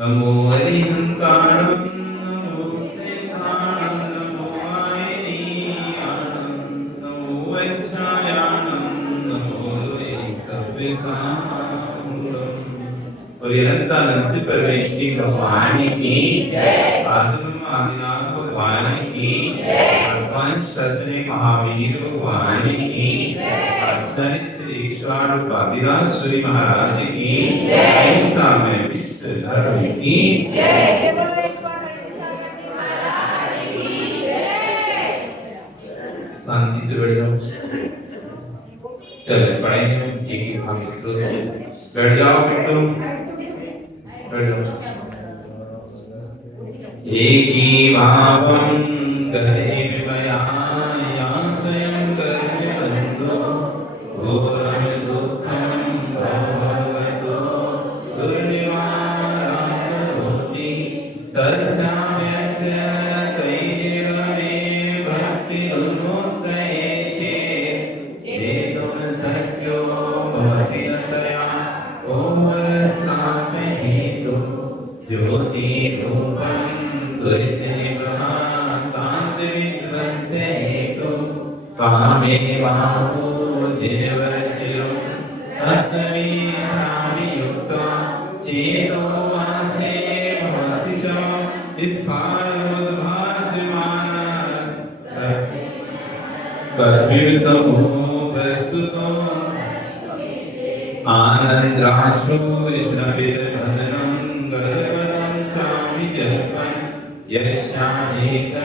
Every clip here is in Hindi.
नमो अरिहंताणं नमो सिद्धाणं नमो आयनीयाणं नमो वैच्छायाणं नमो लोये सव्यसामूलम्। और ये अनंतानंद से परमेश्वरी भगवान की जय, आत्म आदिनाथ भगवान की जय, भगवान शस्त्री महावीर भगवान की जय, आचार्य श्री ईश्वर बाबीदास श्री महाराज की जय, सामने विश्व धर्म की जय, शांति से बैठ जाओ। चलो पढ़ेंगे एक एक भाग बैठ जाओ बेटो, बैठ जाओ। एकी भावं करे विमया स्वयं कर्म बंधो घोरं दुःखं भवतो दुर्निवारणोति तस्यास्य तैर्मे भक्तिरुन्मुक्तये चेतुं शक्यो भवति न तया ओमस्तामहेतु ज्योतिरूपं कामे बाहु निर्वचिरं तत्त्वविधानयुक्तो चेतो वासे भवसि च स्फारमुद्भासमानः कर्मितमो प्रस्तुतो आनन्द्राश्रु विष्णुविदभदनं गजवदं चामि जल्पन् यस्यामेत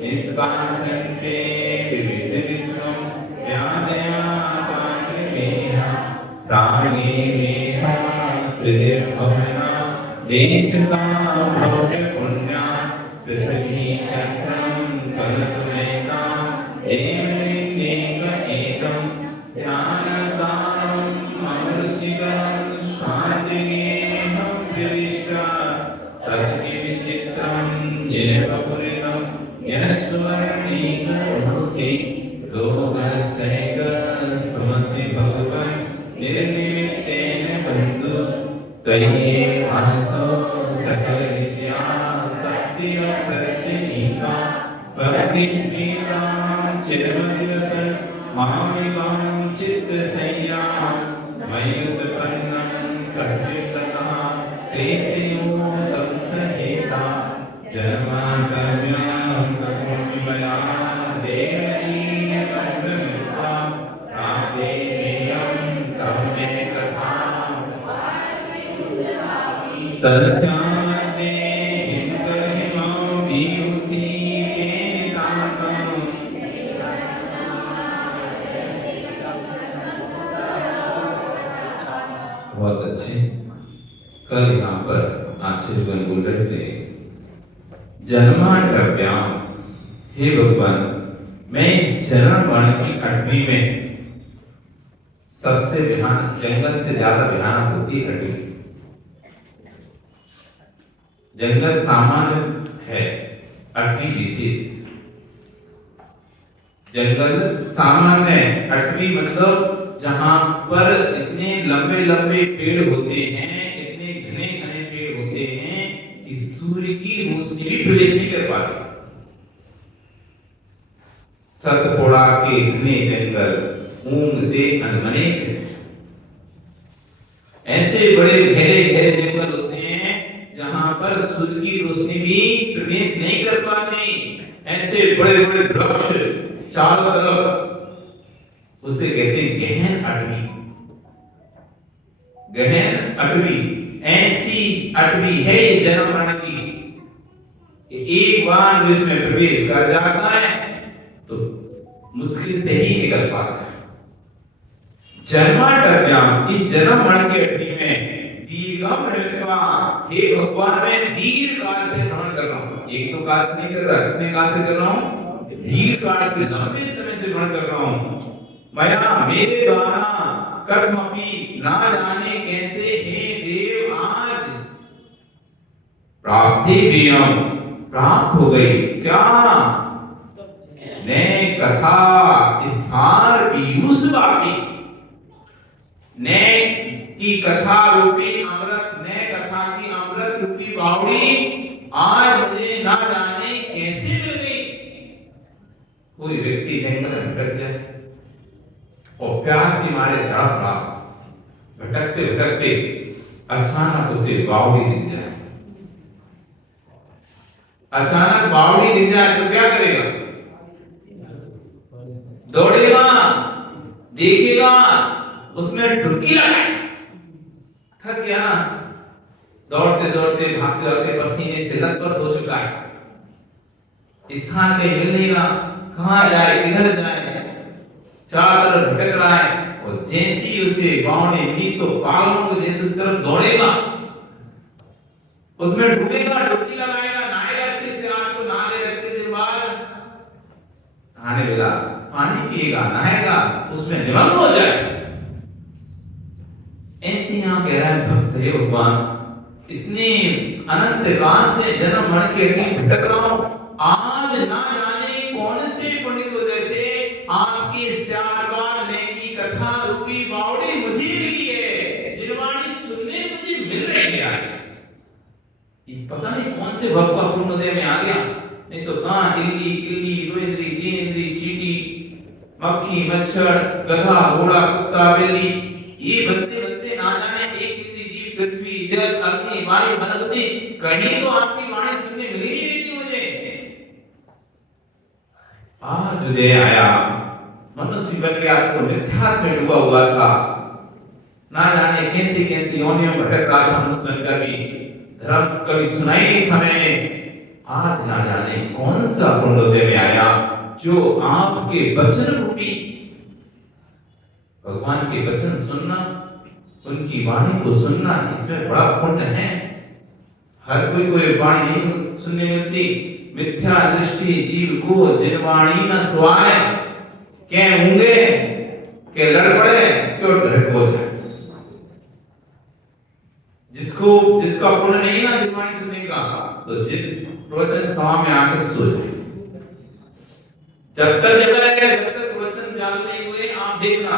निष्कासन्ते विविध विश्वं व्यादया पाण्डवेहा प्राणे मेहा हृदयभवना देशका भव्य पुण्या पृथ्वी चक्रं कलतुमेतां देवनेक एकं ध्यानदानं मनुचिकं शान्तिगेहं प्रविष्टा तद्विचित्रं येवपुरितं यस्वर्णीकरोसि लोकसैकस्तमसि भगवन् निर्निमित्तेन बन्धु तयेवासो सकलविषया शक्तिप्रत्यनीका भक्तिस्मितां चिरमदिवस मामिकां चित्तसंयां मयुत्पन्नं कर्तृकथा क्लेशयोतं सहेता जन्माकर्म्यां तस्याते हिमकर्हिमां वियुषि केनिताकम्। बहुत अच्छे। कल यहाँ पर आचार्यगण बोल रहे थे, जन्माष्टम्याम, हे भगवान, मैं इस जन्म वर्ण की अटवी में सबसे जंगल से ज्यादा भयानक होती अटवी। जंगल सामान्य है, अटवी विशेष। जंगल सामान्य है, अटवी मतलब जहां पर इतने लंबे लंबे पेड़ होते हैं, इतने घने घने पेड़ होते हैं कि सूर्य की रोशनी भी प्रवेश नहीं कर पाती। सतपोड़ा के घने जंगल ऊंग दे अनमने ऐसे बड़े गहरे गहरे जंगल होते हैं जहां पर सूर्य की रोशनी भी प्रवेश नहीं कर पाती। ऐसे बड़े बड़े वृक्ष चारों तरफ, उसे कहते हैं गहन अटवी। गहन अटवी, ऐसी अटवी है ये जन्म मरण की कि एक बार जो इसमें प्रवेश कर जाता है तो मुश्किल से ही निकल पाता है। जन्माष्टम्याम, इस जन्म मरण की अटवी में दीर्घम रहित्वा, हे भगवान मैं दीर्घ काल से भ्रमण कर रहा हूं। एक तो काल से नहीं कर रहा, कितने काल से कर रहा हूं? दीर्घ काल से, लंबे समय से भ्रमण कर रहा हूं। मया, मेरे द्वारा कर्मपि ना जाने कैसे हे देव आज प्राप्ति वियम, प्राप्त हो गई। क्या? ने कथा इसार पीयूष वापी, ने की कथा रूपी अमृत, ने कथा की अमृत रूपी बावड़ी आज मुझे ना जाने कैसे मिल गई। कोई व्यक्ति जंगल में भटक जाए और प्यास के मारे तड़प रहा, भटकते भटकते अचानक उसे बावड़ी दिख जाए, अचानक बावड़ी दिख जाए तो क्या करेगा? दौड़ेगा, देखेगा, उसमें डुबकी लगाए। थक गया ना, दौड़ते दौड़ते भागते भागते पसीने से लथपथ हो चुका है, स्थान कहीं मिल नहीं रहा, कहां जाए किधर जाए, चारों तरफ भटक रहा है। और जैसी उसे बावड़ी मिली तो पागलों को जैसे उस तरफ दौड़ेगा, उसमें डूबेगा, डुबकी लगाएगा, नहाएगा अच्छे से। आज तो नहा ले, रखते दिन बाद नहाने लगा, पानी पिएगा, नहाएगा, उसमें निमग्न हो जाए। ऐसे यहाँ कह रहा है भक्त हे भगवान, इतने अनंत काल से जन्म मरण के भटक रहा हूं, आज ना जाने कौन से पुण्य की वजह से आपकी श्यालवार ने की कथा रूपी बावड़ी मुझे मिली है, जिनवाणी सुनने मुझे मिल रही है। आज ये पता नहीं कौन से भक्त का पूर्णोदय में आ गया, नहीं तो कहां इल्ली किल्ली दुइंद्री दीनेंद्री चीटी मक्खी मच्छर गधा घोड़ा कुत्ता बिल्ली, ये बनते बनते ना जाने एक इंद्री जीव पृथ्वी जल अग्नि वायु वनस्पति, कहीं तो आपकी वाणी सुनने मिली ही नहीं थी मुझे। आज उदय आया, मनुष्य बन गया तो मिथ्यात्व में डूबा हुआ था, ना जाने कैसी कैसी योनियों में भटक रहा था मनुष्य बनकर भी, धर्म कभी सुनाई नहीं था मैंने। आज ना जाने कौन सा पुण्योदय में आया जो आपके वचन रूपी, भगवान के वचन सुनना, उनकी वाणी को सुनना, इसमें बड़ा पुण्य है। हर कोई वाणी नहीं सुनने मिलती। मिथ्या दृष्टि जीव को जिनवाणी न सुहाए, के होंगे के लड़ पड़े क्यों ढक हो जाए। जिसका पुण्य नहीं ना जिनवाणी सुनने का, तो जिन प्रवचन सभा में आकर सो जाए। जब तक प्रवचन चालू नहीं हुए, आप देखना,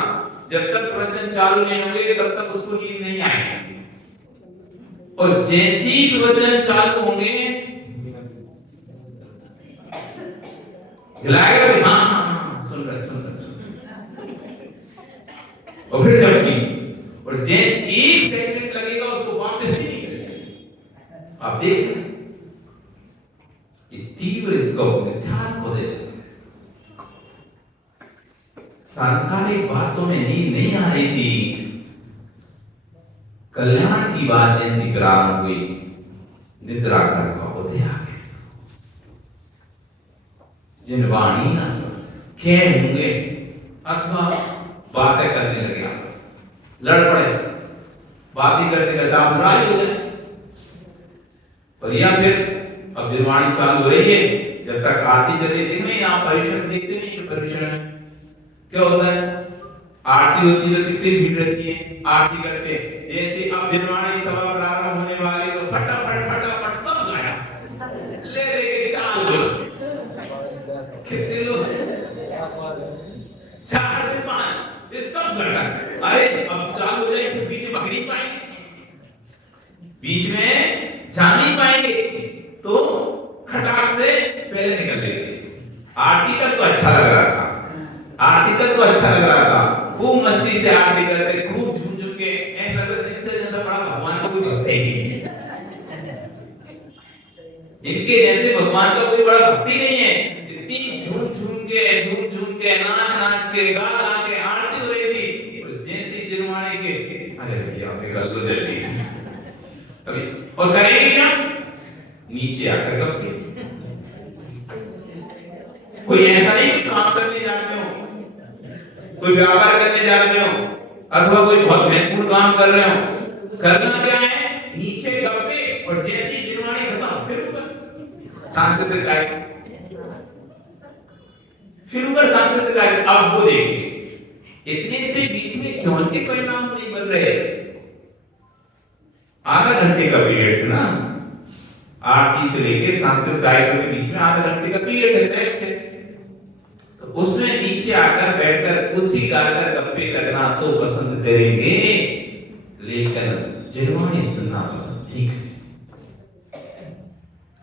जब तक प्रवचन चालू नहीं होंगे तब तक उसको नींद नहीं आएगी, और जैसे ही प्रवचन चालू होंगे हिलाएगा भी, हाँ सुन रहे और फिर झपकी, और जैसे एक सेकंड लगेगा उसको वापस ही नहीं करेगा। आप देख तीव्र इसका मिथ्यात्व हो जाए। सांसारिक बातों में नींद नहीं आ रही थी, कल्याण की बात ऐसी प्रारंभ हुई, निद्रा कर का उदय आ गया। जिनवाणी ना सुन के होंगे, अथवा बातें करने लगे, आपस लड़ पड़े, बातें करते करते आप नाराज हो गए, और या फिर अब जिनवाणी चालू हो रही है, जब तक आरती चल रही थी नहीं, आप परीक्षण देखते नहीं, परीक्षण में क्या होता है, आरती होती है तो कितनी भीड़ रहती है, आरती करते जैसे अब जिनवाणी सभा प्रारंभ होने वाली तो फटाफट फटाफट सब गाया, ले लेके चाल कितने लोग, 4 से 5, ये सब गड़ा। अरे अब चालू हो जाए, बीच में भाग नहीं पाएंगे, बीच में जा नहीं पाएंगे, तो खटाक से पहले निकल लेंगे। आरती तक तो अच्छा लग रहा था, आरती तक तो अच्छा लग रहा था, खूब मस्ती से आरती करते, खूब झूम झूम के, ऐसा लगता जैसे जैसा बड़ा भगवान को कोई भक्ति ही नहीं, इनके जैसे भगवान का कोई बड़ा भक्ति नहीं है। इतनी झूम झूम के नाच नाच के गा गा के आरती हो रही थी, और जैसे जिनवाणी के अरे भैया अपनी गल तो जल्दी अभी, और करेंगे क्या, नीचे आकर कब के कोई ऐसा नहीं कि काम करने जाते हो, कोई व्यापार करने जाते हो, अथवा कोई बहुत महत्वपूर्ण काम कर रहे हो, करना क्या है, नीचे गप्पे, और जैसी जिनवाणी खत्म फिर ऊपर सांस्कृतिक कार्यक्रम, फिर ऊपर सांस्कृतिक कार्यक्रम। अब वो देखिए इतने से बीच में क्यों के परिणाम नहीं बन रहे, आधा घंटे का पीरियड ना, आरती से लेके सांस्कृतिक कार्यक्रम के बीच में आधा घंटे का पीरियड है, नेक्स्ट है। तो उसमें नीचे आकर बैठकर कुर्सी डालकर गप्पे करना तो पसंद करेंगे, लेकिन जिरवानी सुनना पसंद नहीं करेंगे।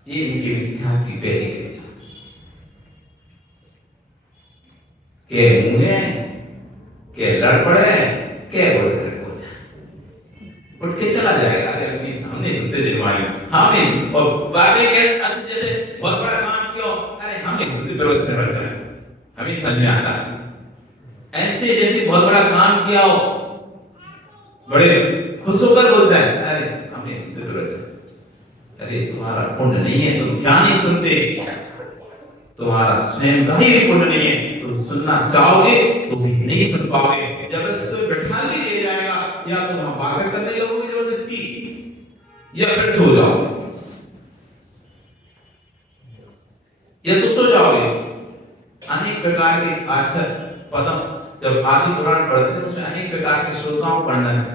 ये इनके विद्या की पहली पहचान। के मुंह के लड़ पड़े, के बोल रहे उठ के चला जाएगा। अरे अपनी हमने सुनते जिरवानी, हमने और बातें जैसे बहुत बड़ा काम क्यों, अरे हमने सुनते प्रवचन बच्चा हमें समझ में आता, ऐसे जैसे बहुत बड़ा काम किया हो, बड़े खुश होकर बोलता है, अरे हमने सुनते प्रवचन। अरे तुम्हारा पुण्य नहीं है, तुम क्या नहीं सुनते, तुम्हारा स्वयं का ही पुण्य नहीं है, तुम सुनना चाहोगे तो भी नहीं सुन पाओगे। जबरदस्ती बैठा भी ले जाएगा, या तो हम बातें करने लगोगे जबरदस्ती, या फिर सो जाओगे, या तो सो जाओगे। अनेक प्रकार के आचार पदम जब आदि पुराण पढ़ते हैं, उसमें अनेक प्रकार के श्रोताओं वर्णन है।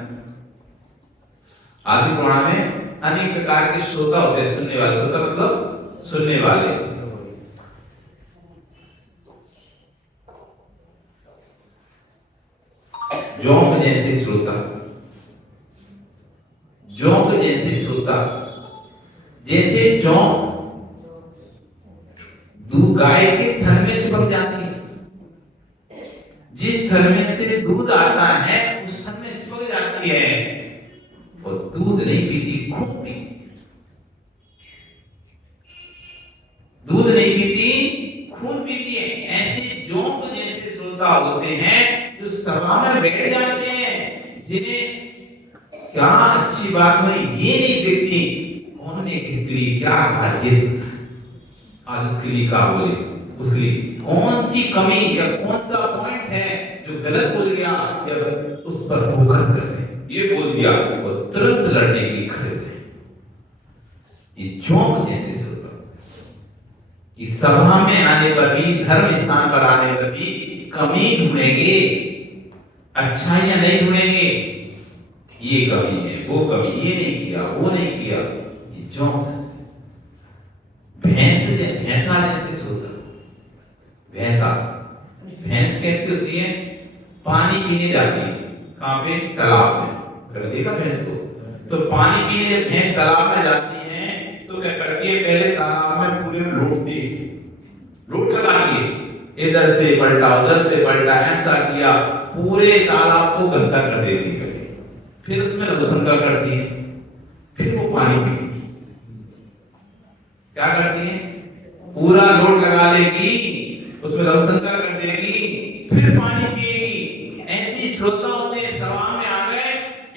आदि पुराण में अनेक प्रकार के श्रोता होते हैं, सुनने वाले। श्रोता मतलब सुनने वाले। जोंक जैसे श्रोता, जोंक जैसे श्रोता, जैसे जोंक दूध गाय के थन में चिपक जाती है, जिस थन में से दूध आता है उस थन में चिपक जाती है, वो दूध नहीं पीती, खून पीती। दूध नहीं पीती, खून पीती है। ऐसे जोंक जैसे श्रोता होते हैं जो सभा में बैठ जाते हैं, जिन्हें क्या अच्छी बात हुई ये नहीं देखती उन्होंने किसके लिए क्या भाग्य देखा। आज उसके लिए क्या बोले, उसके लिए कौन सी कमी या कौन सा पॉइंट है जो गलत बोल गया, या उस पर फोकस करते हैं। ये बोल दिया वो तुरंत लड़ने के लिए खड़े थे। ये जोंक जैसे श्रोता, इस सभा में आने पर भी, धर्म स्थान पर आने पर भी कमी ढूंढेंगे, अच्छाइयां नहीं ढूंढेंगे। ये कमी है, वो कमी, ये नहीं किया, वो नहीं किया। ये जोंक भैंसा जैसे श्रोता। भैंसा, भैंस कैसी होती है, पानी पीने जाती है, कहां पे, तालाब में। कभी देखा भैंस को? तो पानी पीने भैंस तालाब में जाती है तो क्या करती है, पहले तालाब में पूरे लौटती है, लूट लगाती है, इधर से पलटा उधर से पलटा, ऐसा किया पूरे तालाब को गंदा कर देती है। फिर उसमें लघुशंका करती है, फिर वो पानी पीती है। क्या करती है, पूरा लोट लगा देगी, उसमें लघुशंका कर देगी, फिर पानी पिएगी। ऐसी श्रोताओं ने सभा में आ गए,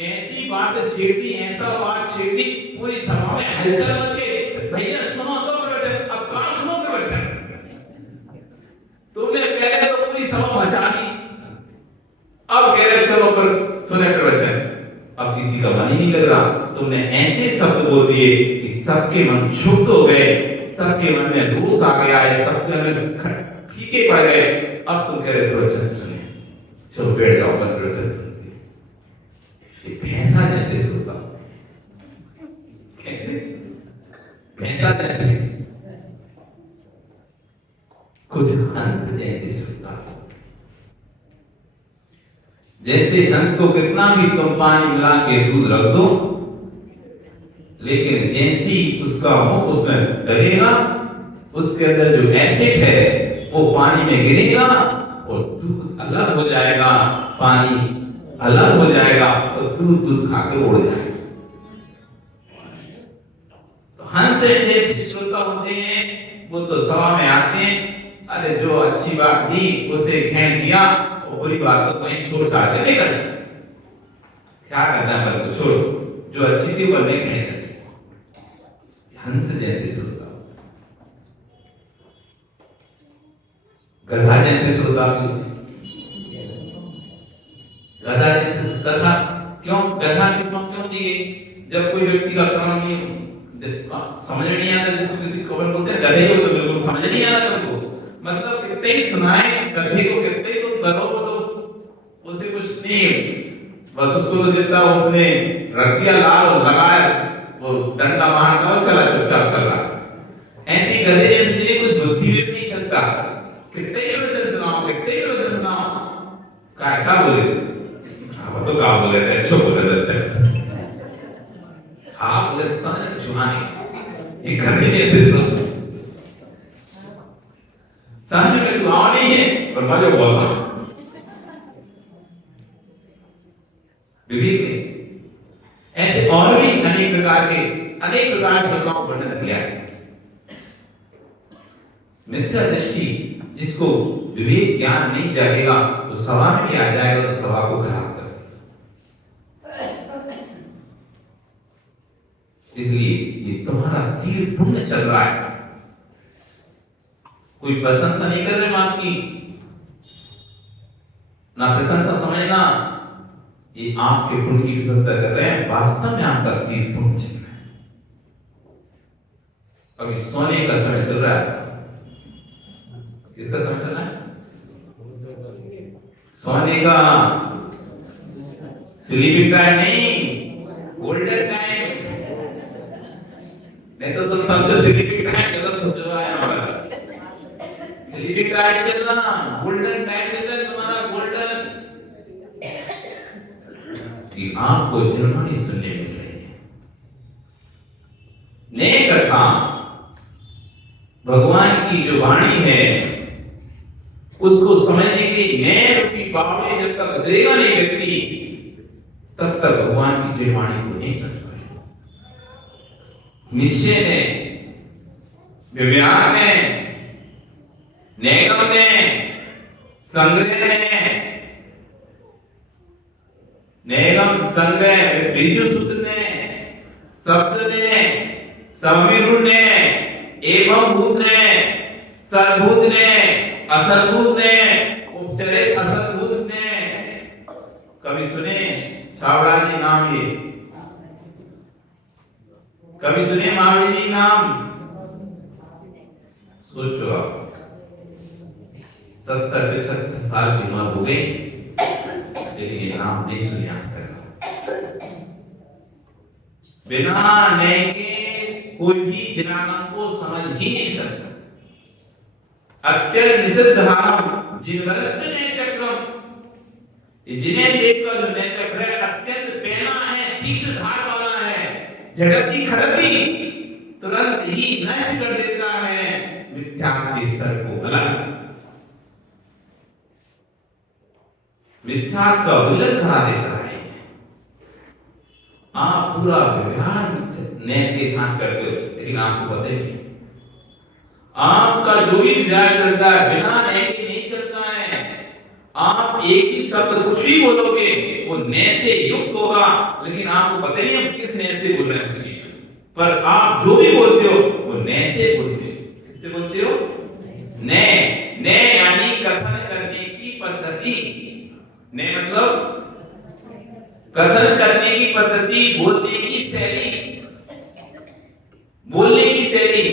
ऐसी बात छेड़ी, ऐसा बात छेड़ी, पूरी सभा में हलचल मचे। भैया सुनो तो प्रवचन, अब कहां सुनो प्रवचन, तुमने पहले तो पूरी सभा मचा दी, अब कह रहे चलो पर सुने प्रवचन। अब किसी का मन ही नहीं लग रहा, तुमने ऐसे शब्द बोल दिए कि सबके मन क्षुब्ध हो गए, सबके मन में रोष आ गया है, सबके मन में फीके पड़ गए। अब तुम कह रहे प्रवचन सुने, चलो बैठ जाओ पर प्रवचन सुनते। ये भैंसा जैसे श्रोता, कैसे भैंसा जैसे, कुछ हंस जैसे श्रोता। जैसे हंस को कितना भी तुम पानी मिला के दूध रख दो, लेकिन जैसी उसका मुंह उसमें डलेगा, उसके अंदर जो एसिड है वो पानी में गिरेगा और दूध अलग हो जाएगा, पानी अलग हो जाएगा और दूध दूध खा के उड़ जाएगा। तो हंस जैसे श्रोता होते हैं, वो तो सभा में आते हैं, अरे जो अच्छी बात दी उसे खींच दिया, और बुरी बात तो कहीं छोड़ छाड़ के नहीं करते। क्या करना है, पर छोड़ो, जो अच्छी थी वो नहीं खींच। हंस जैसे श्रोता, गधा जैसे श्रोता भी होते। गधा जैसे गधा क्यों, गधा क्यों दी गई? जब कोई व्यक्ति का काम नहीं समझ नहीं आता, जिसको किसी को बोलते हैं गधे को, तो बिल्कुल समझ नहीं आता तुमको, मतलब कितने ही सुनाए गधे को, कितने ही तुम करो तो उसे कुछ नहीं, बस उसको तो जितना उसने रख दिया लाल और लगाया, वो डंडा मारता हो, चला चुपचाप चला ऐसी गधे जैसे जिन्हें कुछ बुद्धि भी नहीं चलता, कितने ही वचन सुनाओ, कितने ही वचन सुनाओ, क्या बोले, वो तो क्या बोले थे, अच्छो बोले थे, हाँ बोले समझ जुआनी, ये गधे जैसे सुनो, समझ में सुनाओ नहीं है, पर मजे बोला, विवेक ने ऐसे और भी अनेक प्रकार के शब्दों वर्णन किया है। मिथ्या दृष्टि, जिसको विवेक ज्ञान नहीं जागेगा तो सभा में भी आ जाएगा तो सभा को खराब कर देगा। इसलिए ये तुम्हारा तीर पुण्य चल रहा है, कोई प्रशंसा नहीं कर रहे बात की, ना प्रशंसा समझना, ये आपके पुण्य की प्रशंसा कर रहे हैं, वास्तव में आपका तीर पुण्य चल रहा है। अभी सोने का समय चल रहा है, किसका समय चल रहा है? सोने का, स्लीपिंग टाइम नहीं, गोल्डन टाइम, नहीं तो तुम समझो स्लीपिंग टाइम चलो सोचो आया हमारा, स्लीपिंग टाइम चल रहा, गोल्डन टाइम चल रहा है तुम्हारा, गोल्डन, कि आपको जर्मनी सुनने मिल रही है, नेक काम, भगवान की जो वाणी है उसको समझने के लिए नए रूपी बावड़े जब तक बदलेगा नहीं व्यक्ति, तब तक भगवान की जय वाणी को नहीं समझ पाएगा। निश्चय में, व्यवहार में, नैगम में, संग्रह में, नैगम संग्रह विद्यु सूत्र ने, शब्द ने, समिरुण ने, एवं भूत ने, सर्वभूत ने, असर्वभूत ने, उपचरित असर्वभूत ने, कभी सुने छावड़ा जी नाम, ये कभी सुने महावीर जी नाम, सोचो आप 70-75 साल की उम्र हो गई लेकिन ये नाम नहीं सुने आज तक। बिना नए के कोई भी ज्ञान को समझ ही नहीं सकता। अत्यंत निषिद्ध धाम जिनरस्य ने चक्रम, जिन्हें देखकर जो नए चक्र है अत्यंत पैना है, तीक्ष्ण धार वाला है, झटती खड़ती तुरंत ही नष्ट कर देता है मिथ्या के सर को अलग, मिथ्या का विलय करा देता है। आप पूरा व्यवहार नए के साथ करते हो लेकिन आपको पता ही नहीं, आपका जो भी विचार चलता है बिना नए के नहीं चलता है। आप एक ही शब्द कुछ भी बोलोगे वो नए से युक्त होगा लेकिन आपको पता नहीं हम किस नए से बोल रहे हैं उस चीज पर। आप जो भी बोलते हो वो नए से बोलते हो। किससे बोलते हो? नए। नए यानी कथन करने की पद्धति। नए मतलब कथन करने की पद्धति, बोलने की शैली, बोलने की शैली।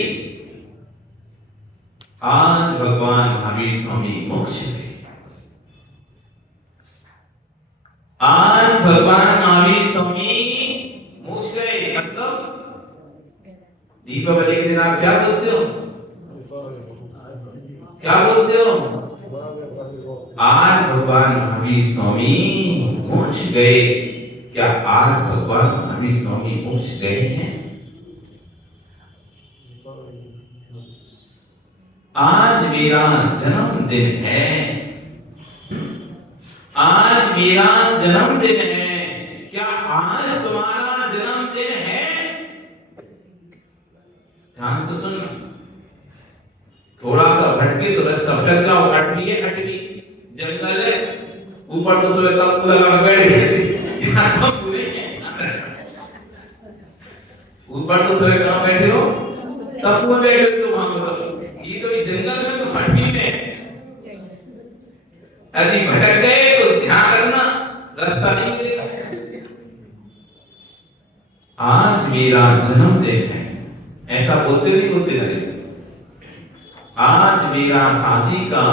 आज भगवान महावीर स्वामी मोक्ष गए। आज भगवान महावीर स्वामी मोक्ष गए मतलब दीपावली के दिन आप क्या बोलते हो? क्या बोलते हो? आज भगवान महावीर स्वामी मोक्ष गए। क्या आज भगवान महावीर स्वामी मोक्ष गए हैं? आज मेरा जन्मदिन है। आज मेरा जन्मदिन है। क्या आज तुम्हारा जन्मदिन है? ध्यान से सुनना। थोड़ा सा भटके तो रास्ता भटक जाओ। अटवी है, अटवी जंगल है, ऊपर तो सुबह तब लगा बैठे ऊपर तो सुबह कहां बैठे हो? तब वो बैठे तो वहां बताओ। ये तो जंगल में तो भटकी में यदि भटक गए तो ध्यान रखना रास्ता नहीं मिलेगा। आज मेरा जन्मदिन है ऐसा बोलते नहीं बोलते नरेश? आज मेरा शादी का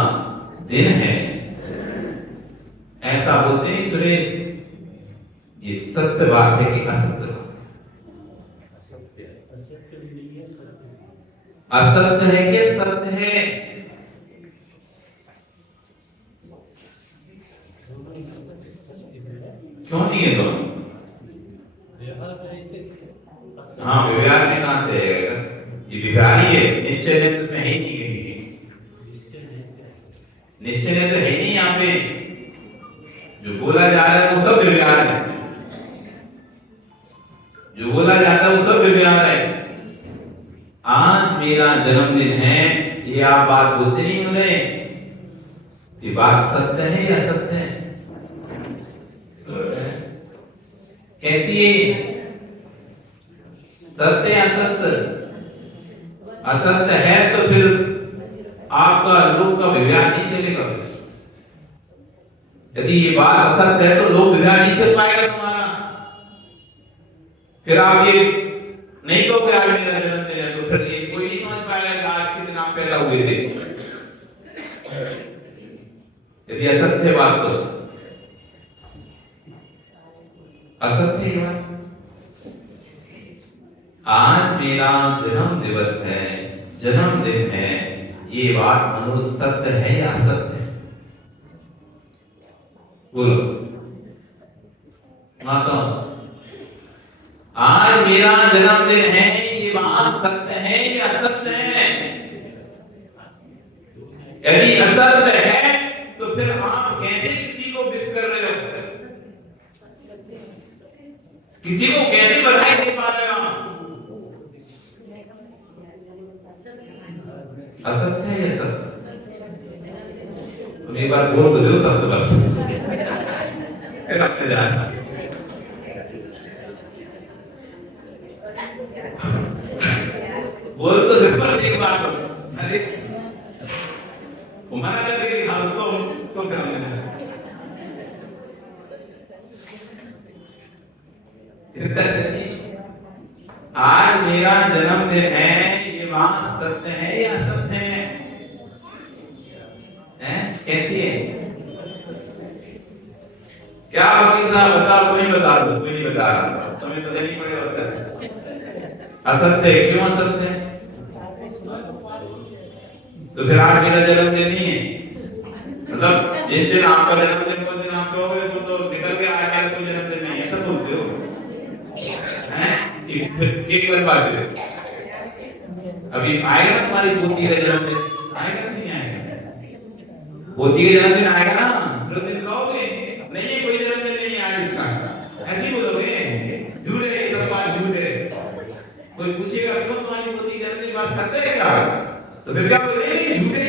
दिन है ऐसा बोलते नहीं सुरेश? ये सत्य बात है कि असत्य बात है? असत्य है कि सत्य है? क्यों नहीं है दोनों? हाँ, व्यवहार में कहां से आएगा? ये व्यवहार ही है, निश्चय ने तो उसमें है ही नहीं कहीं। निश्चय ने तो है नहीं यहाँ पे। जो बोला जा रहा है वो सब व्यवहार है, जो बोला जाता है वो सब व्यवहार है। आज मेरा जन्मदिन है, ये आप बात बोलते नहीं मुझे, ये बात सत्य है या असत्य है? कैसी है? सत्य या असत्य? असत्य है तो फिर आपका लोक का व्यवहार नहीं चलेगा। यदि ये बात असत्य है तो लोक व्यवहार नहीं चल पाएगा तुम्हारा। फिर आप ये नहीं कहोगे आज मेरा जन्मदिन है, तो फिर ये कोई नहीं समझ पाएगा कि आज के दिन आप पैदा हुए थे। यदि असत्य बात तो असत्य है बात। आज मेरा जन्म दिवस है, जन्मदिन है, ये बात मनुष्य सत्य है या असत्य है? बोलो माता, आज मेरा जन्मदिन है, ये बात सत्य है या असत्य है? यदि असत्य है तो फिर आप कैसे किसी को विश कर रहे हो? किसी को कैसे बधाई दे पा रहे हो? असत्य है या सत्य? तुम एक बार बोल तो दो सत्य बात, फिर अपने जाना। बोल तो देखो एक बार तो, अरे मना कर देगी हाल तो फिर हमने आज मेरा जन्मदिन है, ये बात सत्य है या असत्य है? कैसी है? क्या वकील साहब बता, कोई बता दो, कोई नहीं बता रहा, तुम्हें सजा नहीं पड़ेगा। असत्य है, क्यों असत्य है? तो फिर आज मेरा जन्मदिन नहीं है, मतलब जिस दिन आपका जन्मदिन को दिन आप कहोगे वो तो निकल के आ गया, तो जन्मदिन नहीं है, ऐसा बोलते हो? केक बनवाते हो? अभी आएगा ना तुम्हारी पोती का जन्मदिन, आएगा नहीं आएगा? पोती का जन्मदिन आएगा ना, फिर दिन कहोगे नहीं है कोई जन्मदिन नहीं आया इसका, ऐसे बोलोगे? झूठ है, ये सब बात झूठ है। कोई पूछेगा क्यों तुम्हारी पोती का जन्मदिन, बात सत्य है क्या? तो फिर क्या बोलेंगे? झूठ है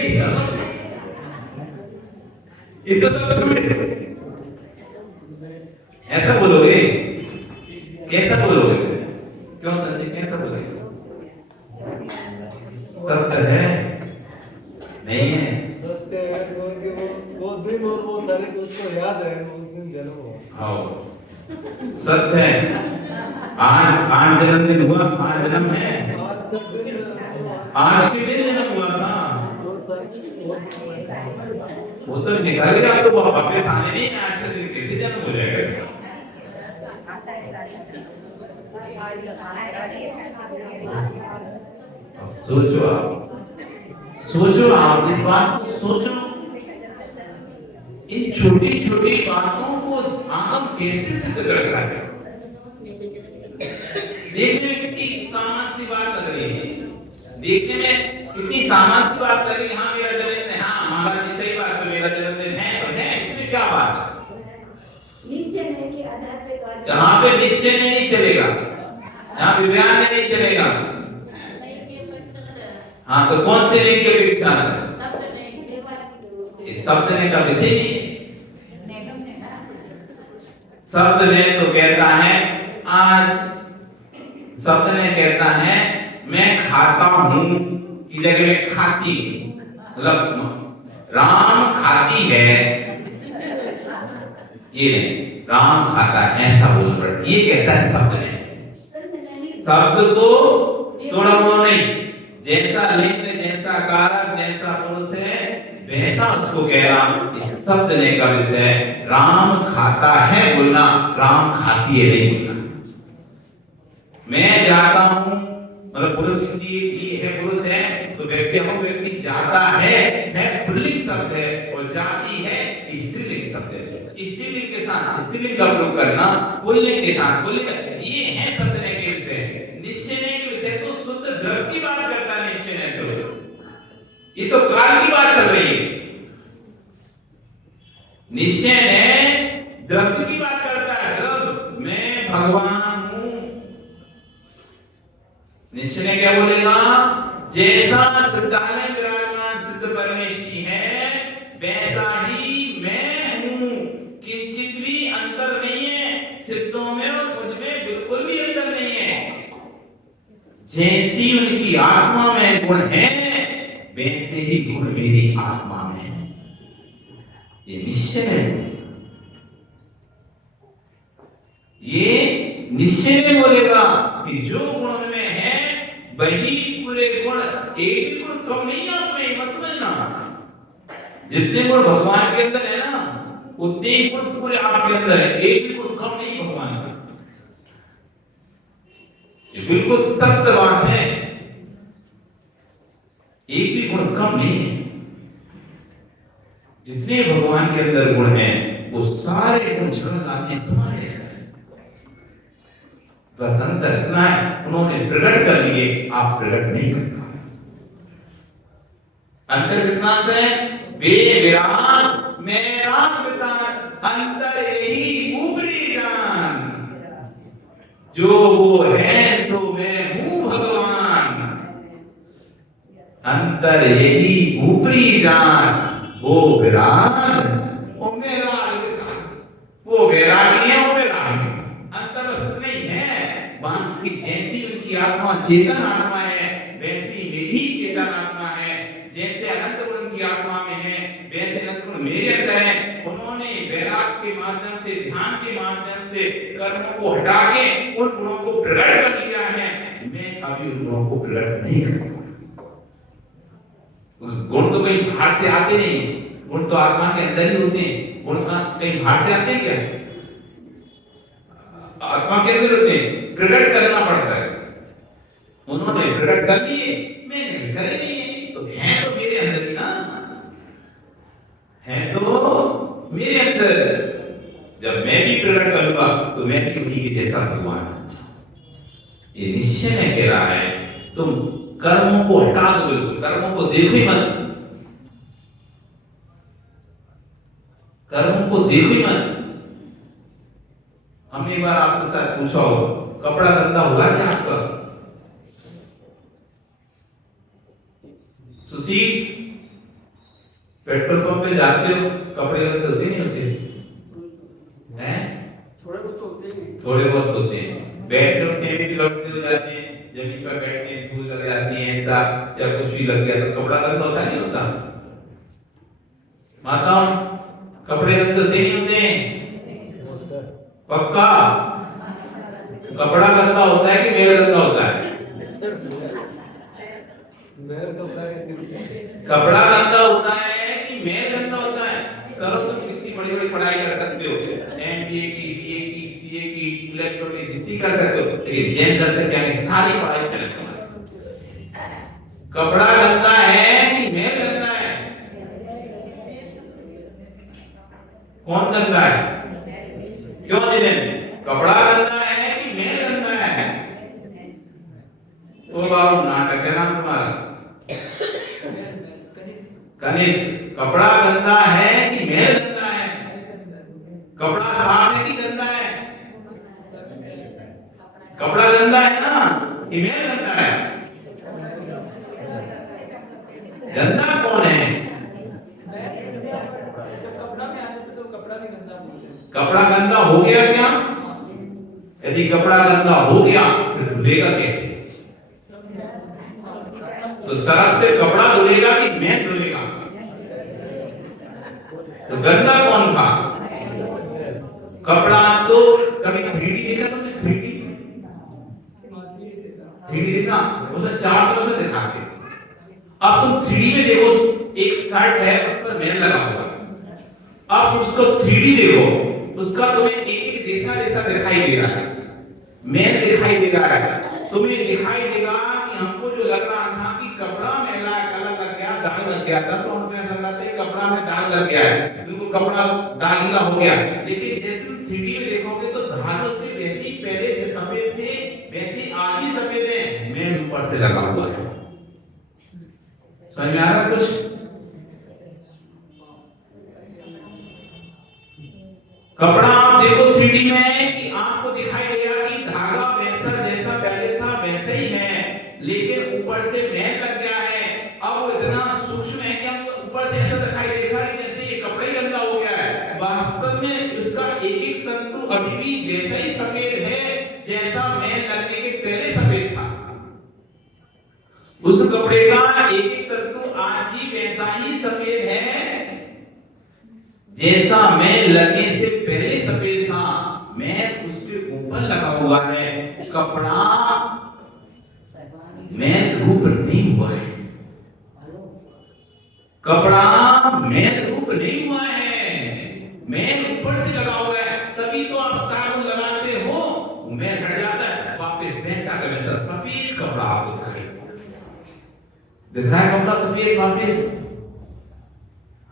ये तो सब झूठ है, ऐसा बोलोगे? कैसा बोलोगे? क्यों संजय, कैसा बोलेगा? सत्य है नहीं है? सत्य है वो दिन और वो तारीख उसको याद है, उस दिन जन्म हुआ। हाँ सत्य है। आज जन्मदिन हुआ, आज जन्म है, आज के दिन जन्म हुआ था, वो तो निकल गया, तो वापस आने नहीं, आज के दिन कैसे जन्म हो जाएगा? सोचो आप इस बात को सोचो। इन छोटी छोटी बातों को आगम कैसे सिद्ध करता है? देखने में कितनी सामान्य सी बात लग रही है, देखने में कितनी सामान्य सी बात लग रही है। हाँ मेरा जन्मदिन है, हाँ महाराज जी सही बात है, मेरा जन्मदिन है तो है, इसमें क्या बात है? जहाँ पे निश्चय नहीं चलेगा, यहाँ विज्ञान में नहीं चलेगा। हाँ तो कौन से लिंग के अपेक्षा है? शब्द ने का विषय नहीं, शब्द ने तो कहता है आज, शब्द ने कहता है मैं खाता हूं की जगह में खाती, मतलब राम खाती है, ये राम खाता है ऐसा बोल पड़, ये कहता है शब्द ने। शब्द को तोड़ा हुआ नहीं, जैसा लिंग जैसा कारक जैसा पुरुष है वैसा उसको कहना। इस शब्द ने का विषय राम खाता है बोलना, राम खाती है नहीं बोलना। मैं जाता हूं मतलब पुरुष की है, पुरुष है तो व्यक्ति अमुक व्यक्ति जाता है पुल्लिंग शब्द है, और जाति है स्त्रीलिंग शब्द है। स्त्रीलिंग के साथ स्त्रीलिंग का प्रयोग करना, पुल्लिंग के साथ पुल्लिंग, ये है सत्यने के विषय। निश्चय के विषय तो शुद्ध द्रव्य की बात करता है निश्चय, तो ये तो काल की बात चल रही है। निश्चय ने द्रव्य की बात करता है, द्रव्य मैं भगवान हूं। निश्चय ने क्या बोलेगा, जैसा सिद्धालय विराजमान सिद्ध परमेश्वरी है वैसा ही मैं हूं, किंचित भी अंतर नहीं है सिद्धों में और मुझ में, बिल्कुल भी अंतर नहीं है। जैसी उनकी आत्मा में गुण है वैसे ही गुण मेरी आत्मा में है। ये निश्चय है, ये निश्चय में बोलेगा कि जो गुण में है वही पूरे गुण, एक भी गुण कम नहीं है आपमें, मत समझना। जितने गुण भगवान के अंदर है ना उतने ही गुण पूरे आपके अंदर है, एक भी गुण कम नहीं भगवान से। ये बिल्कुल सत्य बात है, एक भी गुण कम नहीं है। जितने भगवान के अंदर गुण हैं वो सारे गुण झलक आके तुम्हारे अंदर है। बस अंतर इतना है, उन्होंने प्रकट कर लिए, आप प्रकट नहीं कर पाए। अंतर कितना से वे विराट मेरा वितान, अंतर यही ऊपरी जान, जो वो है सो मैं हूं भगवान। अंतर यही ऊपरी जान, वो विराट, वो मेरा विराट, वो वैराग नहीं है, वो विराग है। अंतर बस नहीं है, बाकी जैसी उनकी आत्मा चेतन आत्मा है वैसी मेरी चेतन आत्मा है। जैसे अनंत गुण उनकी आत्मा में है वैसे अनंत गुण मेरे अंदर है। उन्होंने वैराग के माध्यम से, ध्यान के माध्यम से कर्मों को हटा के उन गुणों को प्रकट कर लिया है। मैं अभी उन गुणों को प्रकट नहीं कर पाऊंगा। गुण तो कहीं बाहर से आते नहीं, गुण तो आत्मा के अंदर ही होते हैं। गुण कहीं बाहर से आते हैं क्या? आत्मा के अंदर होते हैं, प्रकट करना पड़ता है। उन्होंने प्रकट कर लिए, मैंने भी कर लिए, तो है तो मेरे अंदर ही ना, है तो मेरे अंदर। जब मैं भी प्रकट करूंगा तो मैं भी उन्हीं के जैसा भगवान बन जाऊं। ये निश्चय में कह रहा है तुम कर्मों को हटा दो, बिल्कुल कर्मों को देखो ही मत, कर्मों को देखो ही मत। हमने एक बार आपसे साथ पूछा हो, कपड़ा गंदा हुआ क्या आपका? सुशील, पेट्रोल पंप पे जाते हो, कपड़े गंदे होते नहीं होते हैं? थोड़े बहुत होते हैं। बैठते उठते भी गंदे हो जाते हैं, जमीन पर बैठते हैं धूल लग जाती है, ऐसा या कुछ भी लग गया तो कपड़ा गंदा होता नहीं होता? माताओं, कपड़े गंदे होते नहीं होते? पक्का? कपड़ा गंदा होता है कि मेल गंदा होता है? कपड़ा गंदा होता है कि मेल गंदा होता है? करो तुम कितनी बड़ी बड़ी पढ़ाई कर सकते हो, एमबीए की, बीए की, सीए की, इलेक्ट्रॉनिक जितनी कर सकते हो, लेकिन जेंडर से क्या नहीं, सारी पढ़ाई कर सकते हो। कपड़ा गंदा है कि मेल गंदा है? कौन गंदा है? क्यों जिन्हें कपड़ा गंदा है कि मेल गंदा है? ओ बाबू, नाटक है नाम तुम्हारा कनिष्क। कपड़ा गंदा है कि मेल गंदा है? कपड़ा साफ है कि गंदा है? कपड़ा गंदा है ना, कि मेल गंदा है? गंदा कौन है? कपड़ा गंदा हो गया क्या? यदि कपड़ा गंदा हो गया तो धुलेगा कैसे? तो सरफ से कपड़ा धुलेगा कि मैं धुलेगा? तो गंदा कौन था? कपड़ा तो कभी 3D देखा तुमने? 3D देखा, उसमें 4 तरह से दिखाते। अब तुम 3D में देखो, एक शर्ट है उस पर मेल लगा हुआ, अब उसको 3D देखो, उसका तुम्हें एक एक जैसा जैसा दिखाई दे रहा है, मेल दिखाई दे रहा है। तुम्हें दिखाई देगा कि हमको जो लग रहा था कि कपड़ा मैला कलर लग गया, दाग लग गया था, तो हमको ऐसा लगा था कपड़ा में दाग लग गया है, बिल्कुल कपड़ा दागीला हो गया। लेकिन जैसे तुम 3D में देखोगे तो धागे उसके वैसे ही पहले जो सफेद थे वैसे ही आज भी सफेद है, मैल ऊपर से लगा हुआ है। समझ में आ रहा है कुछ? कपड़ा आप देखो 3D में कि आपको दिखाई देगा कि धागा वैसा जैसा पहले था वैसे ही है, लेकिन ऊपर से मैल लग गया है। अब वो इतना सूक्ष्म है कि हमको ऊपर से ऐसा दिखाई देगा कि जैसे ये कपड़ा ही गंदा हो गया है। वास्तव में इसका एक एक तंतु अभी भी वैसा ही सफेद है जैसा मैल लगने के पहले सफेद था। उस कपड़े का एक एक तंतु आज भी वैसा ही सफेद है जैसा मैल लगने से पहले सफेद था। मैल उसके ऊपर लगा हुआ है, कपड़ा मैल रूप नहीं हुआ है, कपड़ा मैल रूप नहीं हुआ है, मैल ऊपर से लगा हुआ है। तभी तो आप साबुन लगाते हो, मैल हट जाता है, वापस वैसा का वैसा सफेद कपड़ा आपको दिख रहा है कपड़ा सफेद वापस।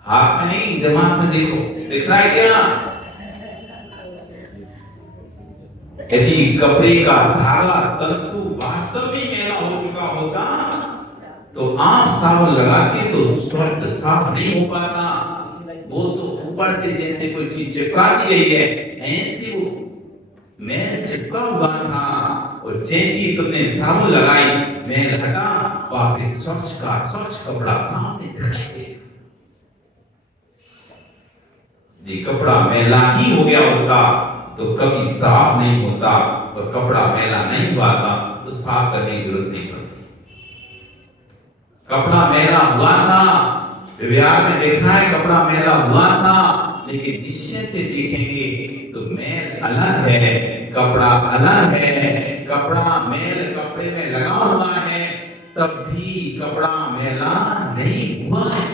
हाथ में नहीं, दिमाग में देखो, दिख रहा है क्या? यदि कपड़े का धागा तंतु वास्तव में मैला हो चुका होता तो आप साबुन लगाते तो स्वच्छ साफ नहीं हो पाता। वो तो ऊपर से जैसे कोई चीज चिपका दी गई है ऐसे वो मैल चिपका हुआ था, और जैसी तुमने साबुन लगाई मैल हटा, वापस स्वच्छ का स्वच्छ कपड़ा सामने दिखाई दे। ये कपड़ा मैला ही हो गया होता तो कभी साफ नहीं होता, और कपड़ा मैला नहीं हुआ था तो साफ करने की जरूरत नहीं पड़ती। कपड़ा मैला हुआ था, व्यवहार में देखा है कपड़ा मैला हुआ था, लेकिन निश्चय से देखेंगे तो मैल अलग है, कपड़ा अलग है। कपड़ा मैल कपड़े में लगा हुआ है तब भी कपड़ा मैला नहीं हुआ है।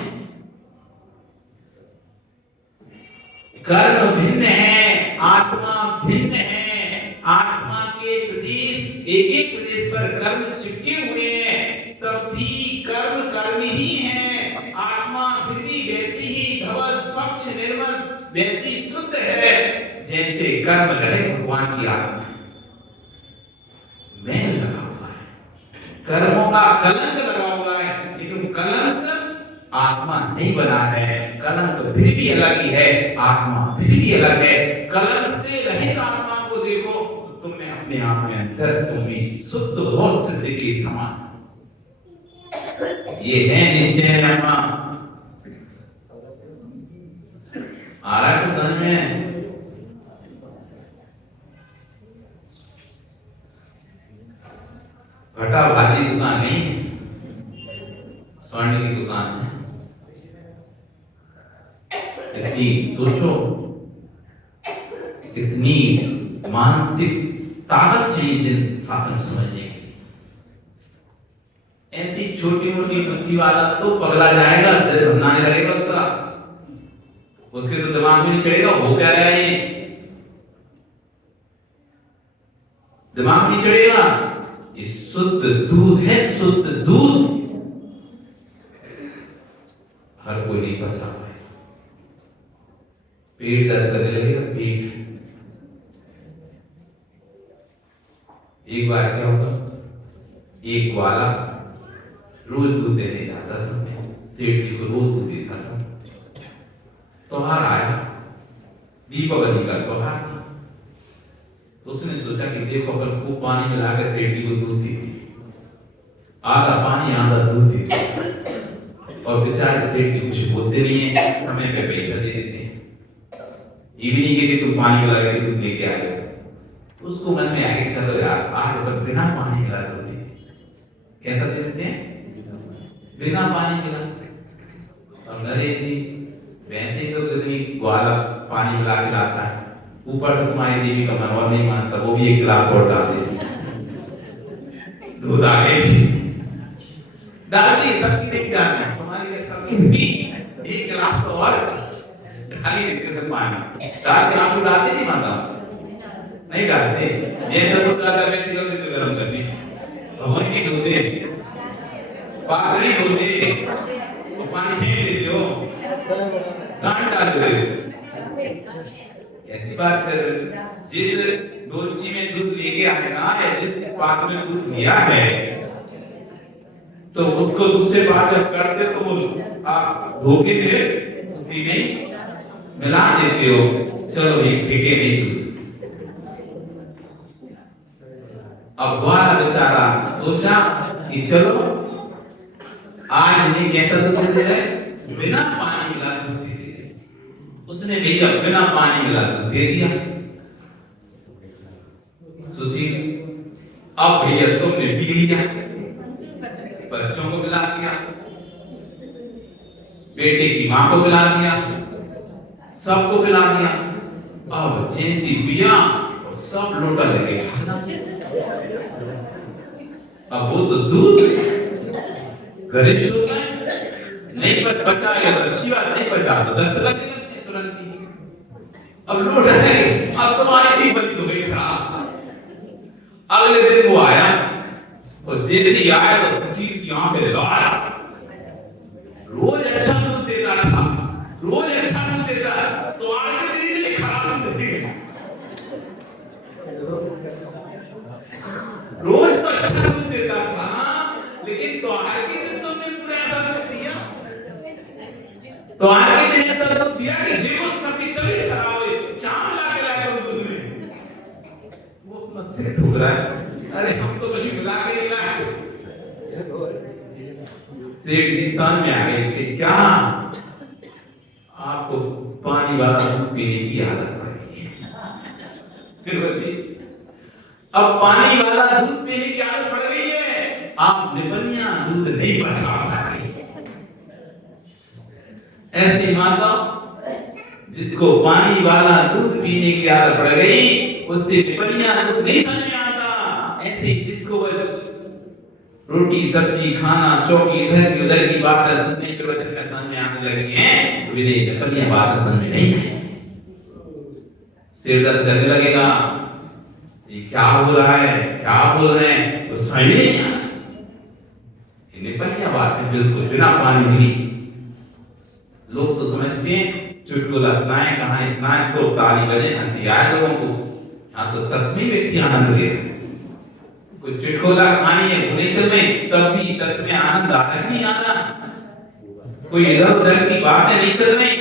कर्म भिन्न है, आत्मा भिन्न है। आत्मा के प्रदेश एक एक प्रदेश पर कर्म चिपके हुए हैं, तब भी कर्म कर्म ही है। आत्मा फिर भी वैसी ही धवल स्वच्छ निर्मल वैसी शुद्ध है जैसे कर्म रहे भगवान की आत्मा। मैल लगा हुआ है, कर्मों का कलंक लगा हुआ है, लेकिन कलंक आत्मा नहीं बना है। कलंक फिर भी अलग ही है, आत्मा फिर भी अलग है। कलंक से रहित आत्मा को देखो तो तुम्हें अपने आप में अंतर तुम्हें शुद्ध और सिद्ध के समान। ये है निश्चय आत्मा। आ रहा है समझ में? घटा भारी दुकान नहीं है, स्वर्ण की दुकान है। इतनी सोचो, कितनी मानसिक ताकत चाहिए दिन शासन समझने के लिए। ऐसी छोटी मोटी बुद्धि वाला तो पगला जाएगा, सिर भरनाने लगेगा उसके तो दिमाग में नहीं चढ़ेगा हो क्या रहा है ये, दिमाग नहीं चढ़ेगा। ये शुद्ध दूध है, शुद्ध दूध हर कोई नहीं पचा पाए। पेट दर्द करने लगेगा, पेट। एक बार क्या होगा, एक वाला रोज दूध देने जाता था, सेठ जी को रोज दूध देता था। त्योहार आया, दीपावली का त्योहार था, उसने सोचा कि देखो अपन खूब पानी मिलाकर सेठ जी को दूध देती, आधा पानी आधा दूध देती, और बेचारे सेठ जी कुछ बोलते नहीं है, समय पे पैसा दे देते हैं। ये भी नहीं कहते तुम पानी मिला के दूध लेके आए। उसको मन में आगे चलो यार, आज अपन बिना पानी मिला दूध दे, कैसा दे देते हैं? बिना पानी मिला। और नरेश जी वैसे तो कितनी ग्वाला पानी मिला के लाता है, ऊपर से तुम्हारी देवी का मन और नहीं मानता, वो भी एक गिलास और डाल देती दूध आगे डालती, सबकी नहीं डालती, तुम्हारी लिए सबकी भी एक गिलास तो और खाली देते सब पानी, चार गिलास डालते नहीं मानता, नहीं डालते। जैसे दूध डालता वैसे कर देते गरम करने, भवन की धोते पागड़ी धोते तो पानी फेंक देते हो कान डाल देते हो ऐसी बात कर जिस डोलची में दूध लेके आएगा है जिस पात्र में दूध लिया है तो उसको दूसरे पात्र में कर दे तो वो आप धोके फिर उसी में मिला देते हो चलो ये फेंके नहीं दूध अब वाला बेचारा सोचा कि चलो आज इन्हें कैसा दूध दे रहा है बिना पानी मिला दूध दे दे उसने भैया बिना पानी मिला दूध दे दिया सुशील अब भैया तुमने पी लिया बच्चों को पिला दिया बेटे की मां को पिला दिया सबको पिला दिया अब जैसी पिया सब लोटा लगे खाना अब वो तो दूध गरिष्ठ होता है नहीं बचा या अच्छी बात नहीं बचा तो दस्त लगने तुरंत ही अब लोटा है अब तुम्हारी भी बची तो गई खराब अगले दिन वो आया और जैसे ही आया तो सुशील की आंखें लाया रोज अच्छा दूध देता था रोज अच्छा दूध देता तो आगे धीरे धीरे खराब दूध देगा रोज तो अच्छा दूध देता था लेकिन तो आगे दिन तुमने पूरा ऐसा दूध दिया तो आगे दिन ऐसा दूध दिया कि देखो सबकी तबीयत खराब हुई क्या मिला के लाया तुम दूध में वो अपना सिर ठुक रहा है अरे हम तो कुछ मिला के नहीं लाए सेठ जी समझ में आ गई कि क्या आपको पानी वाला दूध पीने की आदत पड़ी है फिर बच्ची अब पानी वाला दूध पीने की आदत पड़ गई है आप निपनिया दूध नहीं बचा पाएंगे ऐसी माता जिसको पानी वाला दूध पीने की आदत पड़ गई उससे निपनिया दूध नहीं समझ में आता ऐसे जिसको बस रोटी सब्जी खाना चौकी इधर की उधर की बातें सुनने के वचन का समझ में आने लगी हैं विनय निपनिया बात समझ में नहीं है सिर दर्द करने लगेगा ये क्या हो रहा है क्या बोल रहे हैं वो समझ नहीं आता निपनिया बात है बिल्कुल बिना पानी मिली लोग तो समझते हैं चुटकुला सुनाए कहानी सुनाए तो ताली बजे हंसी आए लोगों को हाँ तो तत्वी व्यक्ति आनंद ले कोई चुटकुला कहानी है भुवनेश्वर में तब भी तत्व में आनंद आता नहीं आता कोई इधर उधर की बातें नहीं चल रही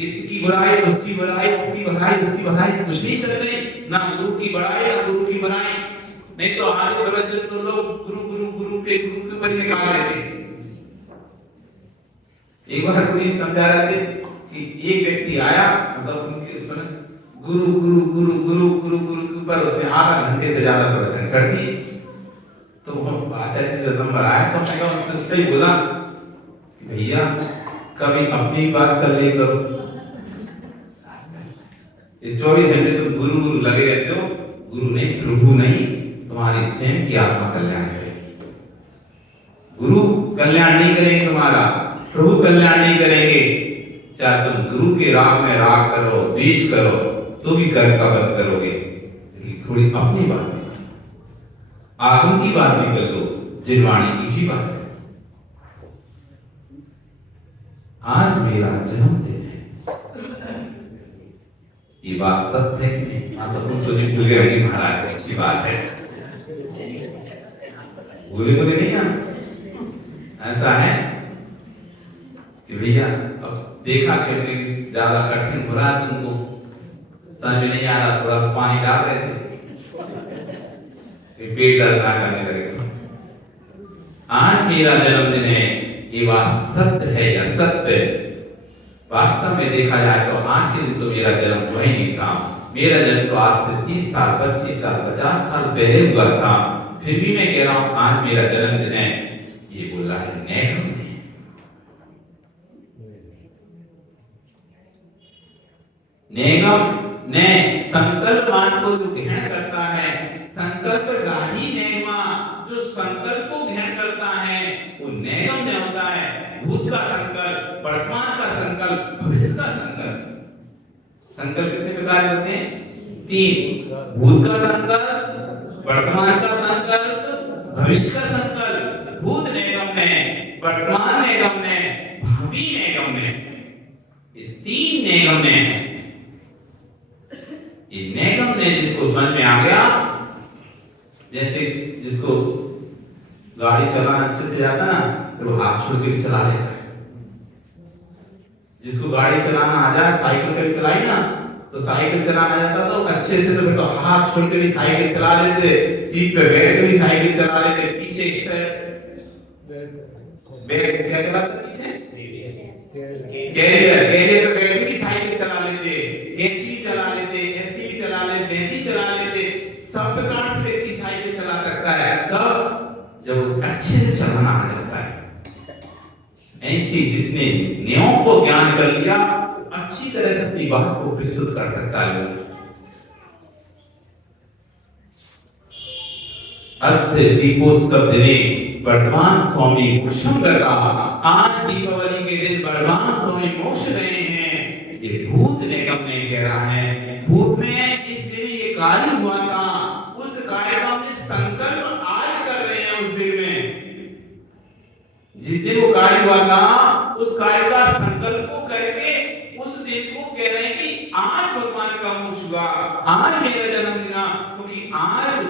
इसकी बुराई उसकी बुराई उसकी भलाई उसकी भलाई कुछ नहीं चल रही ना गुरु की बड़ाई ना गुरु की बुराई नहीं तो आगे प्रवचन तो लोग गुरु गुरु गुरु के ऊपर निकाल देते एक बार कोई समझा रहे थे कि एक व्यक्ति आया मतलब उनके गुरु गुरु गुरु गुरु गुरु गुरु के ऊपर उसने आधा घंटे से ज्यादा प्रवचन कर दिए तो वो आचार्य जी जब नंबर आया तो मैं उससे ही बोला भैया कभी अपनी बात कर ले करो ये 24 घंटे तुम गुरु गुरु लगे रहते हो गुरु नहीं प्रभु नहीं तुम्हारी स्वयं की आत्मा कल्याण करेगी गुरु कल्याण नहीं करेंगे तुम्हारा प्रभु कल्याण नहीं करेंगे चाहे तुम गुरु के राग में राग करो द्वेष करो तो भी कर का बंद करोगे थोड़ी अपनी बात भी आगम की बात भी कर दो जिनवाणी की भी बात कर आज मेरा जन्मदिन है ये बात सत्य है कि नहीं हाँ सब कुछ सोचे भूल गए महाराज अच्छी बात है भूले भूले नहीं हम ऐसा है कि भैया अब देखा कि ज्यादा कठिन हो रहा है तुमको समझ में नहीं आ रहा थोड़ा पानी डाल रहे थे पेट दर्द ना करने लगेगा आज मेरा जन्मदिन है ये बात सत्य है या सत्य वास्तव में देखा जाए तो आज के दिन तो मेरा जन्म हुआ ही नहीं था मेरा जन्म तो आज से 30 साल 25 साल 50 साल पहले हुआ था फिर भी मैं कह रहा हूं आज मेरा जन्मदिन है ये बोला है नैगम ने नैगम ने संकल्प मान को जो ग्रहण करता है संकल्प राही नैमा जो संकल्प को ग्रहण करता है वो नैगम ने होता है भूत का संकल्प वर्तमान का संकल्प भविष्य का संकल्प संकल्प कितने प्रकार होते हैं 3 भूत का संकल्प वर्तमान का संकल्प भविष्य का संकल्प, भूत निगम में, वर्तमान निगम में, भावी निगम में, ये तीन निगम ने, ये निगम ने जिसको समझ में आ गया, जैसे जिसको गाड़ी चलाना अच्छे से आता ना, तो वो हाथ छोड़ के भी चला लेता है। जिसको गाड़ी चलाना आ जाए, साइकिल कभी चलाई ना, तो साइकिल चलाना जाता तो अच्छे से, तो फिर तो हाथ छोड़ के भी साइकिल चला लेते, सीट पे बैठ के भी साइकिल चला लेते, पीछे बैठ क्या चलाते पीछे, कैरियर पे बैठ के भी साइकिल चला लेते, कैंची चला लेते, ऐसी भी चला लेते, ऐसी चला लेते, सब प्रकार से व्यक्ति साइकिल चला सकता है। कब? जब उसे अच्छे से चलाना आ जाता है। ऐसी जिसने नियमों को ज्ञान कर लिया, अच्छी तरह से अपनी बात को प्रस्तुत कर सकता है। अर्थ दीपोत्सव दिने वर्तमान स्वामी मोक्षम करता, आज दीपावली के दिन वर्तमान स्वामी मोक्ष रहे हैं। ये भूत निगम ने कह रहा है, भूत में इस दिन ये कार्य हुआ था, उस कार्य का हमने संकल्प आज कर रहे हैं। उस दिन में जिस दिन वो कार्य हुआ था, उस कार्य का संकल्प को करके उस दिन को कह रहे हैं कि आज भगवान का मोक्ष हुआ, आज मेरा जन्मदिन, क्योंकि आज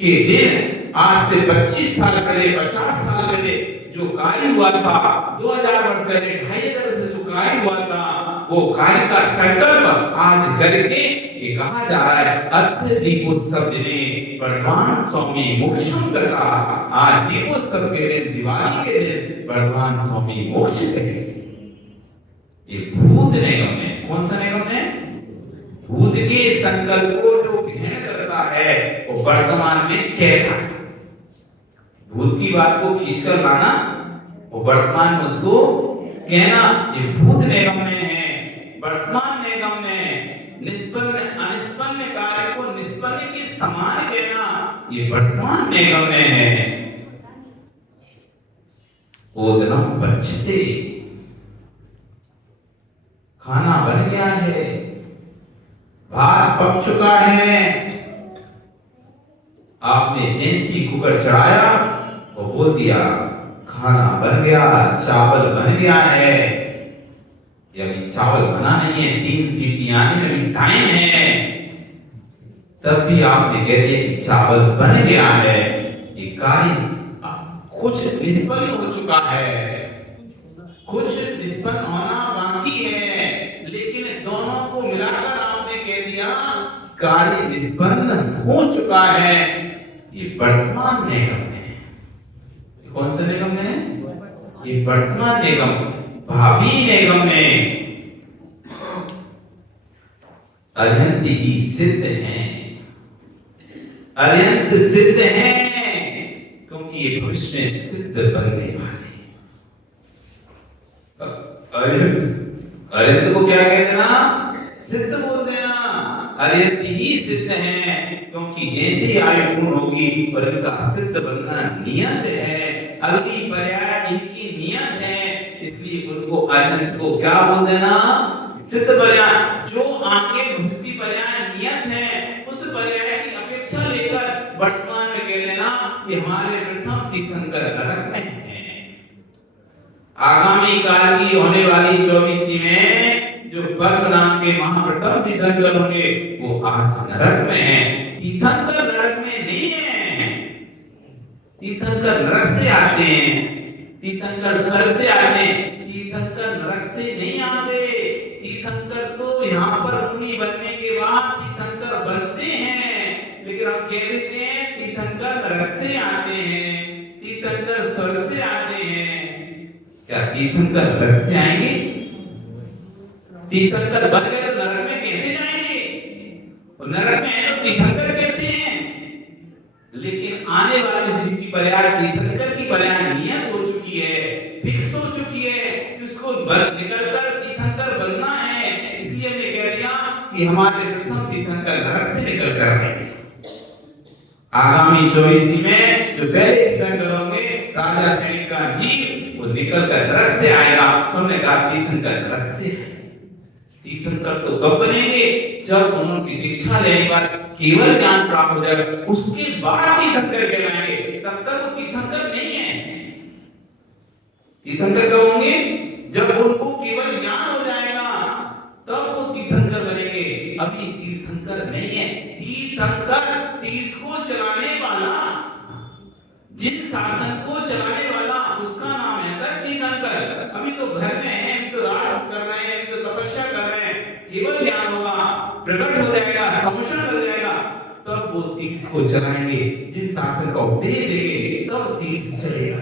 के दिन, आज से 25 साल पहले, 50 साल पहले जो कार्य हुआ था, 2000 वर्ष पहले, 2500 वर्ष से जो कार्य हुआ था, वो कार्य का संकल्प आज करके ये कहा जा रहा है, अर्थ दीपोत्सव दिने वर्तमान स्वामी मोक्षम करता। आज दीपोत्सव के दिन, दिवाली के दिन वर्तमान स्वामी मोक्ष करेंगे। ये भूत निगम है। कौन सा निगम है? भूत के संकल्प को जो ग्रहण करता है वो वर्तमान में कहता है। भूत की बात को खींचकर लाना, वो वर्तमान में उसको कहना, ये भूत निगम में है। वर्तमान निगम में निष्पन्न अनिष्पन्न कार्य को निष्पन्न के समान कहना, ये वर्तमान निगम में है। ओदनम बचते, खाना बन गया है, भात पक चुका है, आपने जैसी कुकर चढ़ाया वो बोल दिया खाना बन गया, चावल बन गया है। अभी चावल बना नहीं है, 3 सीटी आने में भी टाइम है, तब भी आपने कह दिया कि चावल बन गया है। ये कार्य कुछ निष्फल हो चुका है, कुछ निष्फल होना बाकी है, लेकिन दोनों को मिलाकर आपने कह दिया कार्य निष्पन्न हो चुका है। ये वर्तमान निगम है। कौन सा निगम है? ये वर्तमान निगम। भावी निगम में अत्यंत ही सिद्ध है, अत्यंत सिद्ध है, क्योंकि ये भविष्य में सिद्ध बनने वाले। अत्यंत को क्या कहते ना? सिद्ध बोल देना। अत्यंत ही सिद्ध है, क्योंकि जैसे ही आयु पूर्ण होगी और इनका सिद्ध बनना नियत है, अगली पर्याय इनकी नियत है, इसलिए उनको अत्यंत को क्या बोल देना? सिद्ध पर्याय। जो आगे भविष्य की पर्याय नियत है, उस पर्याय की अपेक्षा लेकर वर्तमान में कह देना कि हमारे प्रथम तीर्थंकर नरक में है। आगामी काल की होने वाली 24वीं में जो पर्व नाम के महाप्रथम तीर्थंकर होंगे वो आज नरक में है। तीर्थंकर नरक में नहीं है, तीर्थंकर नरक से आते हैं, तीर्थंकर स्वर्ग से आते हैं, तीर्थंकर नरक से नहीं आते। तीर्थंकर तो यहाँ पर मुनि बनने के बाद तीर्थंकर बनते हैं, लेकिन हम कह देते हैं तीर्थंकर नरक से आते हैं, तीर्थंकर स्वर्ग से आते हैं। क्या तीर्थंकर नरक से आएंगे? तीर्थंकर बन गए तो नरक में कैसे जाएंगे? और नरक में है तो तीर्थंकर कैसे हैं? लेकिन आने वाली जीव की पर्याय तीर्थंकर की पर्याय नियत हो चुकी है, फिक्स हो चुकी है कि उसको निकलकर तीर्थंकर बनना है। इसलिए हमने कह दिया कि हमारे प्रथम तीर्थंकर नरक से निकलकर आएंगे। आगामी 24वीं में जो पहले तीर्थंकर होंगे, राजा श्रेणी का जीव, वो निकलकर नरक से आएगा। तुमने कहा तीर्थंकर नरक से है। तीर्थंकर तो कब बनेंगे? जब उन्होंने दीक्षा लेने के बाद केवल ज्ञान प्राप्त हो जाएगा, उसके बाद तीर्थंकर कहलाएंगे। तब तक वो तीर्थंकर नहीं है। तीर्थंकर कब होंगे? जब उनको केवल ज्ञान हो जाएगा तब वो तीर्थंकर बनेंगे। अभी तीर्थंकर नहीं है। तीर्थंकर तीर्थ को चलाने वाला, जिन शासन को चलाने वाला, उसका नाम है तीर्थंकर। अभी तो घर में है, अभी तो राज कर रहे हैं, अभी तो तपस्या कर रहे हैं। केवल ज्ञान होगा, प्रकट हो जाएगा, समुषण हो जाएगा, तब वो तीर्थ को चलाएंगे। जिन शासन का उपदेश देंगे तब तीर्थ चलेगा।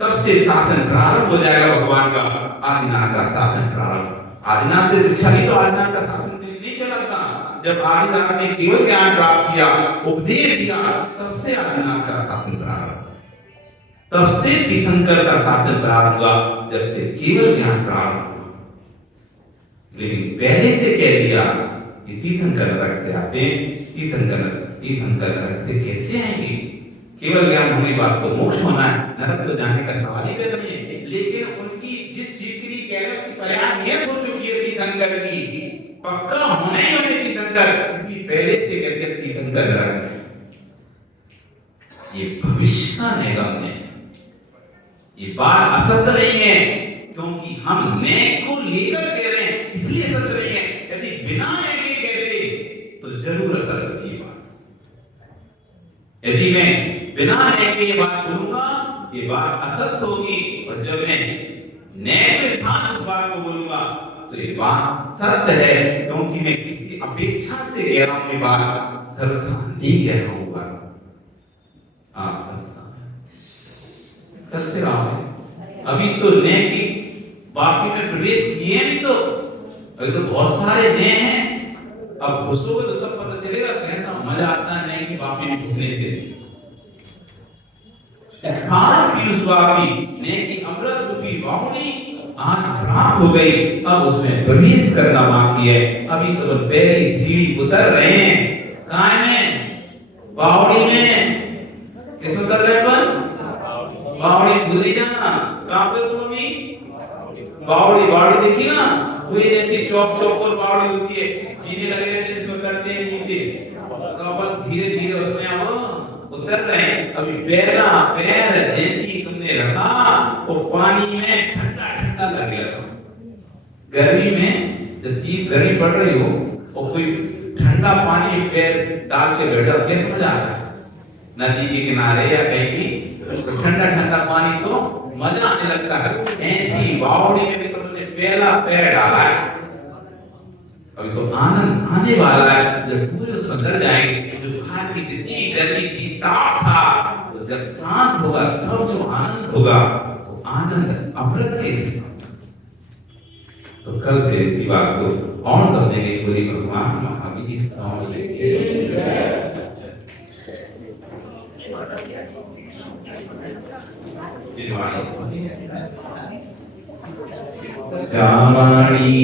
तब से शासन प्रारंभ हो जाएगा भगवान का, आदिनाथ का शासन प्रारंभ। आदिनाथ से दीक्षा ली तो आदिनाथ का शासन नहीं चलता। जब आदिनाथ ने केवल ज्ञान प्राप्त किया, उपदेश दिया, तब से आदिनाथ का शासन प्रारंभ। तब से तीर्थंकर का शासन प्रारंभ हुआ, जब से केवल ज्ञान प्रारंभ हुआ। लेकिन पहले से कह दिया कि तीर्थंकर नरक से आते हैं। तीर्थंकर नरक से कैसे आएंगे? केवल ज्ञान होने के बाद तो मोक्ष होना है, नरक तो जाने का सवाल ही पैदा नहीं है। लेकिन उनकी जिस जिक्री कह रहे उसकी प्रयास नियत हो चुकी है तीर्थंकर की, पक्का होने ही होने तीर्थंकर, इसलिए पहले से कहते हैं तीर्थंकर नरक है। ये भविष्य का निगम है, ये बात असत्य नहीं है, क्योंकि हम नए को लेकर कह रहे हैं, इसलिए सत्य नहीं है। यदि बिना नए के कहते तो जरूर असत्य थी बात। यदि मैं बिना नए के ये बात बोलूंगा, ये बात असत्य होगी, और जब मैं नए के स्थान उस बात को बोलूंगा तो ये बात सत्य है, क्योंकि मैं किसी अपेक्षा से कह रहा हूं, ये बात श्रद्धा नहीं कह रहा हूं। कल से अभी तो नए की बापी में प्रवेश किए भी, तो अभी तो बहुत सारे नए हैं। अब घुसोगे तो तब पता चलेगा कैसा मजा आता है नए की बापी में घुसने से। पीयूष बापी नए की अमृत रूपी वाहुनी आज प्राप्त हो गई, अब उसमें प्रवेश करना बाकी है। अभी तो पहली सीढ़ी उतर रहे हैं। कहाँ में? बावड़ी में। किस उतर रहे हैं? बावड़ी भूल नहीं जाना। कहाँ पे तुम अभी? बावड़ी देखी ना, कोई जैसी चौक और बावड़ी होती है, जीने लगे रहते हैं, उतरते हैं नीचे, तो अपन धीरे धीरे उसमें अब उतर रहे हैं। अभी पैर जैसी तुमने रखा वो पानी में ठंडा ठंडा लग लगा। गर्मी में जब जीप गर्मी पड़ रही हो और कोई ठंडा पानी में पैर डाल के बैठा, कैसे मजा आता है? नदी के किनारे या कहीं भी तो ठंडा ठंडा पानी तो मजा आने लगता है। ऐसी बावड़ी में भी तुमने पहला पैर डाला है, अभी तो आनंद आने वाला है। जब पूरे सुंदर जाएंगे, जो बाहर की जितनी गर्मी थी, ताप था, तो जब शांत होगा तब जो आनंद होगा, तो आनंद अमृत के जैसा। तो कल फिर इसी बात को और समझेंगे। पूरी भगवान महावीर स्वामी जामानी